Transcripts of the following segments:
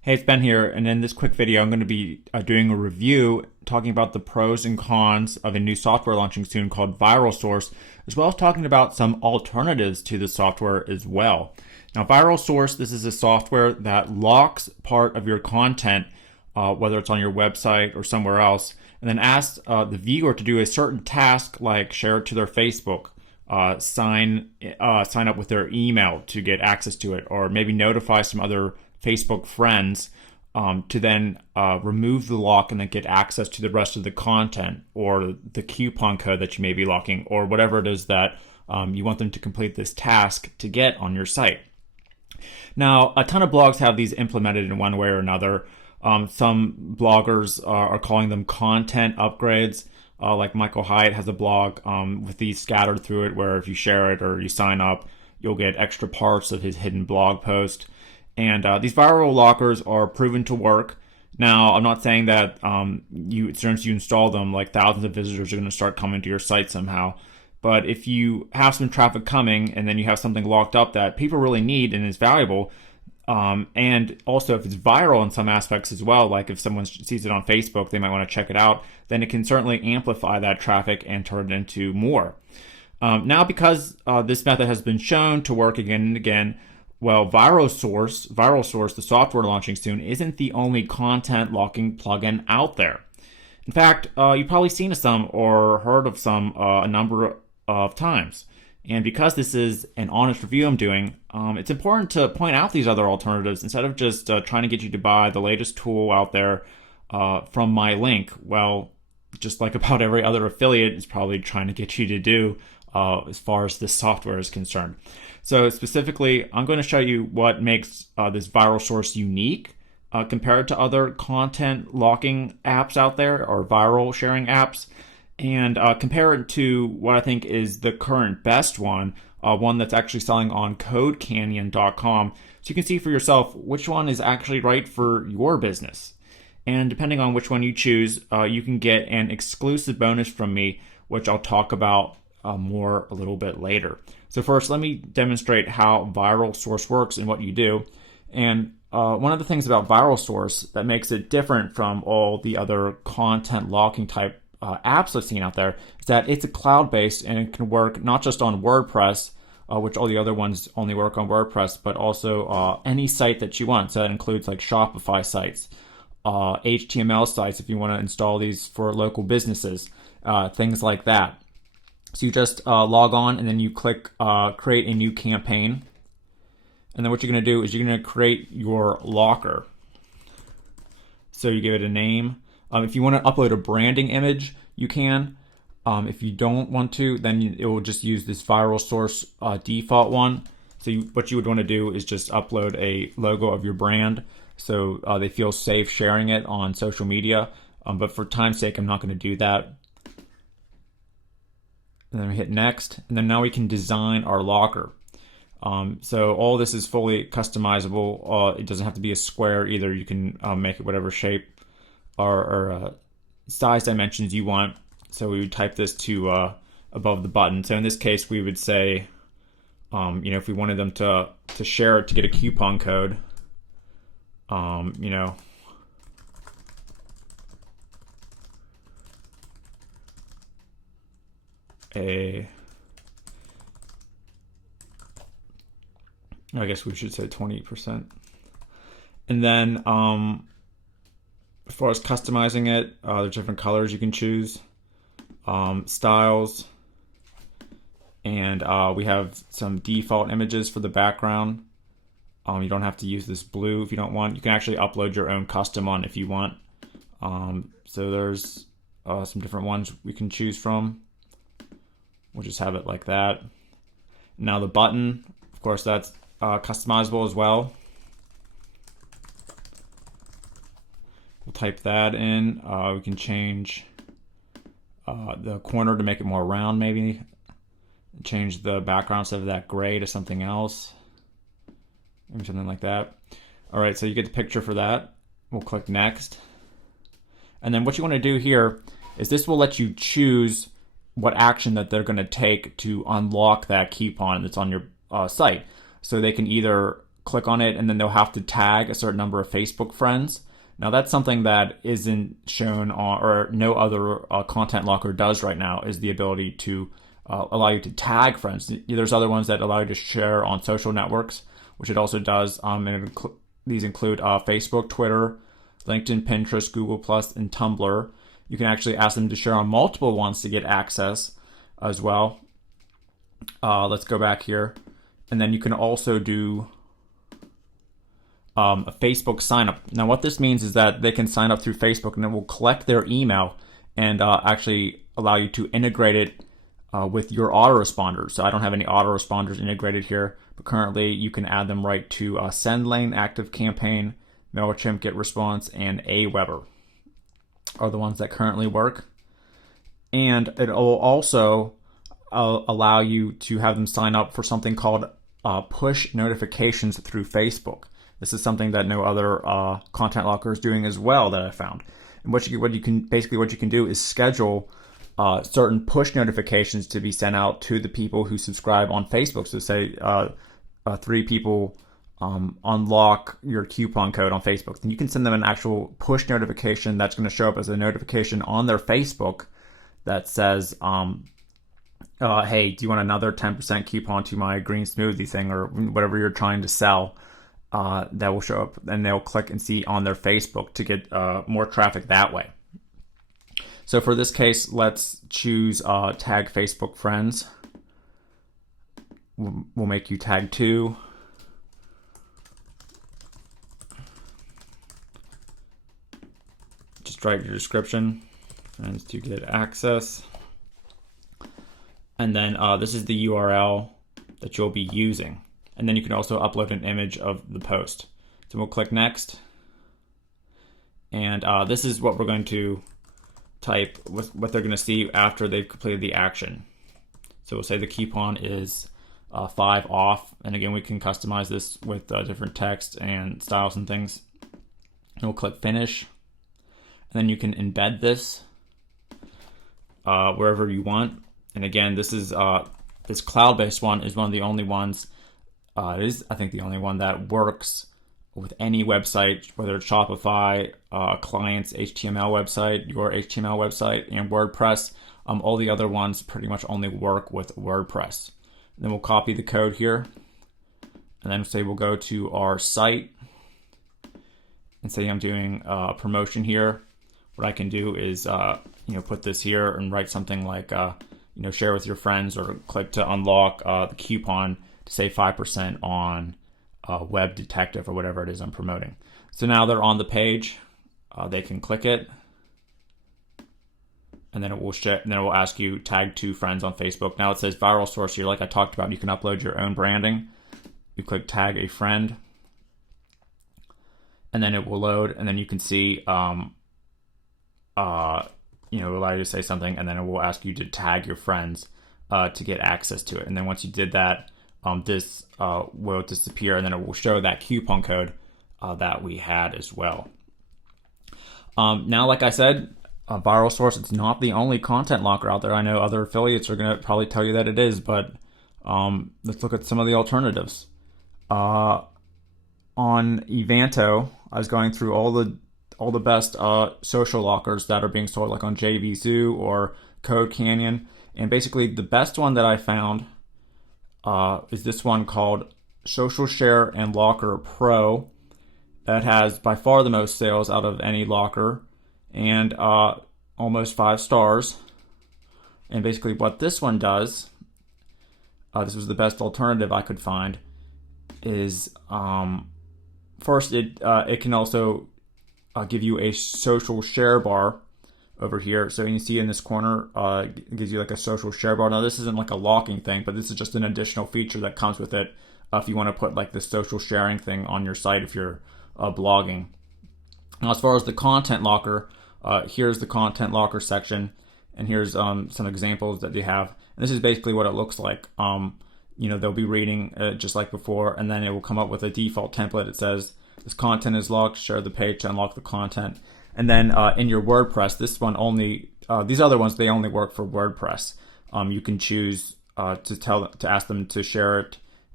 Hey, it's Ben here, and in this quick video, I'm going to be doing a review talking about the pros and cons of a new software launching soon called viralsource, as well as talking about some alternatives to the software as well. Now, viralsource, this is a software that locks part of your content, whether it's on your website or somewhere else, and then asks the viewer to do a certain task like share it to their Facebook. Sign up with their email to get access to it, or maybe notify some other Facebook friends to then remove the lock and then get access to the rest of the content or the coupon code that you may be locking or whatever it is that you want them to complete this task to get on your site. Now, a ton of blogs have these implemented in one way or another. Some bloggers are calling them content upgrades. Like Michael Hyatt has a blog with these scattered through it where if you share it or you sign up, you'll get extra parts of his hidden blog post. And these viral lockers are proven to work. Now, I'm not saying that as soon as you install them, like thousands of visitors are going to start coming to your site somehow. But if you have some traffic coming and then you have something locked up that people really need and is valuable, and also if it's viral in some aspects as well, like if someone sees it on Facebook, they might want to check it out, then it can certainly amplify that traffic and turn it into more. Now, because this method has been shown to work again and again, well, viralsource, the software launching soon, isn't the only content locking plugin out there. In fact, you've probably seen some or heard of some a number of times. And because this is an honest review I'm doing, it's important to point out these other alternatives instead of just trying to get you to buy the latest tool out there from my link. Well, just like about every other affiliate is probably trying to get you to do as far as this software is concerned. So specifically, I'm going to show you what makes this viralsource unique compared to other content locking apps out there or viral sharing apps, and compare it to what I think is the current best one that's actually selling on codecanyon.com. So you can see for yourself which one is actually right for your business. And depending on which one you choose, you can get an exclusive bonus from me, which I'll talk about more a little bit later. So first, let me demonstrate how viralsource works and what you do. And one of the things about viralsource that makes it different from all the other content locking type apps I've seen out there is that it's a cloud-based and it can work not just on WordPress, which all the other ones only work on WordPress, but also any site that you want. So that includes like Shopify sites, HTML sites if you want to install these for local businesses, things like that. So you just log on and then you click create a new campaign. And then what you're going to do is you're going to create your locker. So you give it a name. If you want to upload a branding image, you can. If you don't want to, then it will just use this viralsource default one. So what you would want to do is just upload a logo of your brand so they feel safe sharing it on social media. But for time's sake, I'm not going to do that. And then we hit next, and then now we can design our locker. So all this is fully customizable. It doesn't have to be a square either. You can make it whatever shape or size dimensions you want. So we would type this to above the button. So in this case, we would say, if we wanted them to share it to get a coupon code, I guess we should say 20%. And then as far as customizing it, there's different colors you can choose, styles, and we have some default images for the background. You don't have to use this blue if you don't want. You can actually upload your own custom one if you want. So there's some different ones we can choose from. We'll just have it like that. Now the button, of course, that's customizable as well. We'll type that in. We can change the corner to make it more round, maybe. Change the background instead of that gray to something else. Maybe something like that. All right, so you get the picture for that. We'll click next. And then what you want to do here is this will let you choose what action that they're going to take to unlock that coupon that's on your site. So they can either click on it, and then they'll have to tag a certain number of Facebook friends. Now that's something that isn't shown on, or no other content locker does right now, is the ability to allow you to tag friends. There's other ones that allow you to share on social networks, which it also does. These include Facebook, Twitter, LinkedIn, Pinterest, Google+, and Tumblr. You can actually ask them to share on multiple ones to get access as well. Let's go back here. And then you can also do a Facebook sign up. Now what this means is that they can sign up through Facebook, and it will collect their email and actually allow you to integrate it with your autoresponders. So I don't have any autoresponders integrated here, but currently you can add them right to SendLane, ActiveCampaign, MailChimp, GetResponse, and Aweber are the ones that currently work. And it will also allow you to have them sign up for something called push notifications through Facebook. This is something that no other content locker is doing as well that I found. And what you can do is schedule certain push notifications to be sent out to the people who subscribe on Facebook. So say 3 people unlock your coupon code on Facebook, then you can send them an actual push notification that's going to show up as a notification on their Facebook that says, hey, do you want another 10% coupon to my green smoothie thing, or whatever you're trying to sell? That will show up, and they'll click and see on their Facebook to get more traffic that way. So for this case, let's choose tag Facebook friends. We'll make you tag 2. Just write your description, friends to get access. And then this is the URL that you'll be using. And then you can also upload an image of the post. So we'll click next. And this is what we're going to type, what they're going to see after they've completed the action. So we'll say the coupon is 5 off. And again, we can customize this with different text and styles and things. And we'll click finish. And then you can embed this wherever you want. And again, this is this cloud-based one is one of the only ones. It is, I think, the only one that works with any website, whether it's Shopify, client's HTML website, your HTML website, and WordPress. All the other ones pretty much only work with WordPress. And then we'll copy the code here, and then say we'll go to our site and say I'm doing a promotion here. What I can do is put this here and write something like share with your friends, or click to unlock the coupon to save 5% on Web Detective, or whatever it is I'm promoting. So now they're on the page. They can click it, and then it will share, and then it will ask you tag 2 friends on Facebook. Now it says viral source here, like I talked about. You can upload your own branding. You click tag a friend, and then it will load, and then you can see allow you to say something, and then it will ask you to tag your friends to get access to it. And then once you did that, this will disappear, and then it will show that coupon code that we had as well. Now, like I said, Viral Source, it's not the only content locker out there. I know other affiliates are going to probably tell you that it is, but let's look at some of the alternatives. On Evanto, I was going through all the best social lockers that are being sold, like on JVZoo or Code Canyon, and basically the best one that I found is this one called Social Share and Locker Pro. That has by far the most sales out of any locker, and almost 5 stars. And basically what this one does, this was the best alternative I could find, is first it can also give you a social share bar over here. So you can see in this corner, it gives you like a social share bar. Now this isn't like a locking thing, but this is just an additional feature that comes with it if you want to put like the social sharing thing on your site if you're blogging. Now as far as the content locker, here's the content locker section, and here's some examples that they have. And this is basically what it looks like. They'll be reading just like before, and then it will come up with a default template. It says, this content is locked, share the page to unlock the content. And then in your WordPress, this one only, these other ones, they only work for WordPress. You can choose to ask them to share it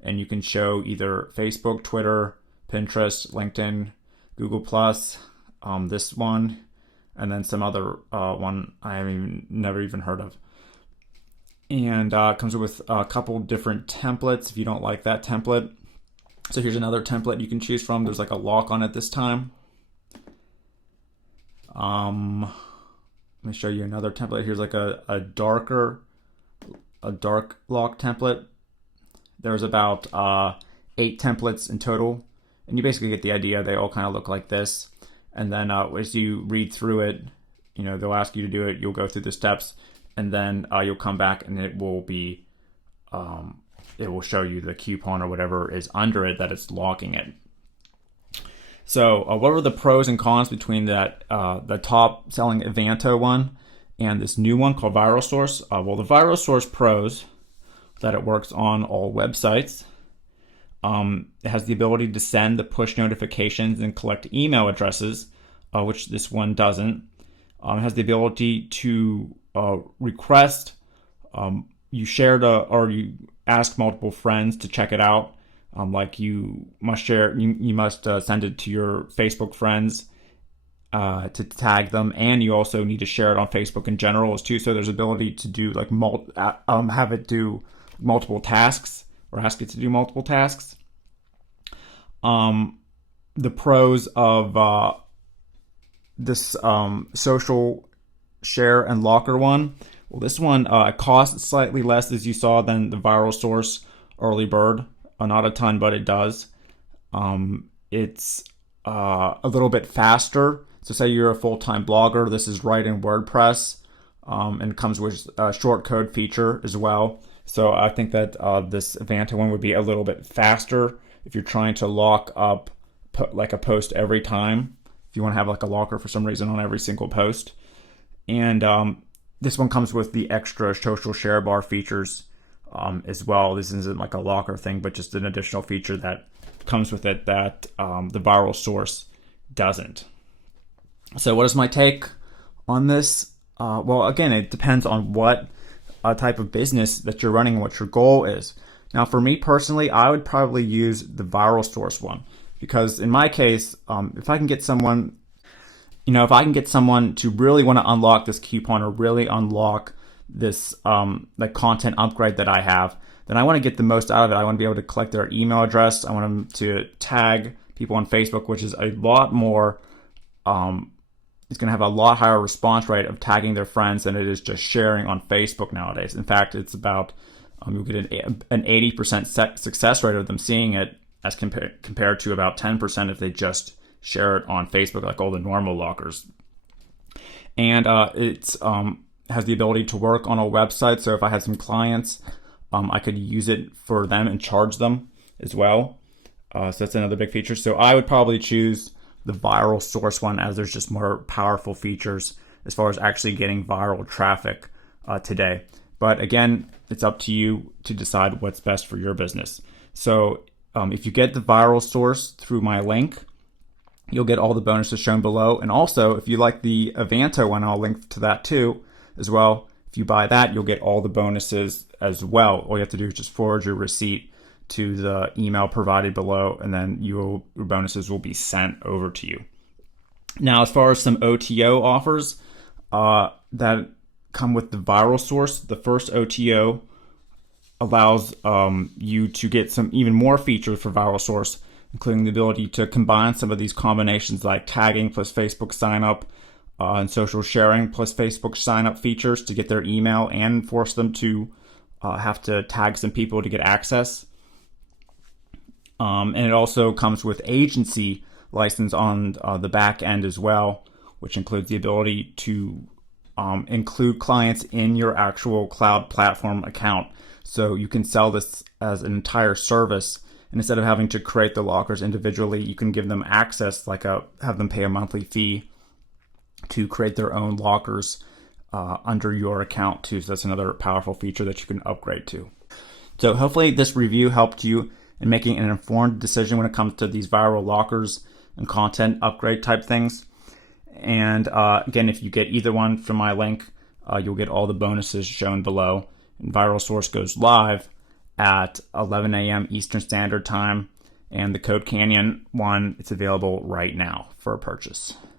and you can show either Facebook, Twitter, Pinterest, LinkedIn, Google Plus, this one, and then some other one I haven't never even heard of. And it comes with a couple different templates if you don't like that template. So here's another template you can choose from. There's like a lock on it this time. Let me show you another template. Here's like a dark lock template. There's about 8 templates in total, and you basically get the idea. They all kind of look like this. And then as you read through it, they'll ask you to do it. You'll go through the steps, and then you'll come back, and it will be it will show you the coupon or whatever is under it that it's locking it. So what are the pros and cons between that the top selling Avanto one and this new one called viralsource? Well, the viralsource pros, that it works on all websites. It has the ability to send the push notifications and collect email addresses, which this one doesn't. It has the ability to request, you shared or you ask multiple friends to check it out. Like you must share, you must send it to your Facebook friends to tag them, and you also need to share it on Facebook in general too. So there's ability to do like have it do multiple tasks or ask it to do multiple tasks. The pros of this social share and locker one. Well, this one costs slightly less, as you saw, than the viralsource early bird. Not a ton, but it does. It's a little bit faster. So say you're a full-time blogger, this is right in WordPress, and it comes with a short code feature as well. So I think that this Avanto one would be a little bit faster if you're trying to lock up like a post every time. If you want to have like a locker for some reason on every single post. And this one comes with the extra social share bar features as well. This isn't like a locker thing, but just an additional feature that comes with it that the viralsource doesn't. So what is my take on this? Well, again, it depends on what type of business that you're running and what your goal is. Now, for me personally, I would probably use the viralsource one, because in my case, if I can get someone, if I can get someone to really want to unlock this coupon or really unlock this like content upgrade that I have, then I want to get the most out of it. I want to be able to collect their email address. I want them to tag people on Facebook, which is a lot more, it's going to have a lot higher response rate of tagging their friends than it is just sharing on Facebook nowadays. In fact, it's about, you'll get an 80% success rate of them seeing it as compared to about 10% if they just share it on Facebook, like all the normal lockers. And it's has the ability to work on a website. So if I had some clients, I could use it for them and charge them as well. So that's another big feature. So I would probably choose the viralsource one, as there's just more powerful features as far as actually getting viral traffic today. But again, it's up to you to decide what's best for your business. So if you get the viralsource through my link, you'll get all the bonuses shown below. And also, if you like the Avanto one, I'll link to that too as well. If you buy that, you'll get all the bonuses as well. All you have to do is just forward your receipt to the email provided below, and then your bonuses will be sent over to you. Now, as far as some OTO offers that come with the viralsource, the first OTO allows you to get some even more features for viralsource, including the ability to combine some of these combinations like tagging plus Facebook sign up and social sharing plus Facebook sign up features to get their email and force them to have to tag some people to get access. And it also comes with agency license on the back end as well, which includes the ability to include clients in your actual cloud platform account. So you can sell this as an entire service. And instead of having to create the lockers individually, you can give them access, like have them pay a monthly fee to create their own lockers under your account too. So that's another powerful feature that you can upgrade to. So hopefully this review helped you in making an informed decision when it comes to these viral lockers and content upgrade type things. And again, if you get either one from my link, you'll get all the bonuses shown below. And viralsource goes live at 11 a.m. Eastern Standard Time. And the Code Canyon one, it's available right now for a purchase.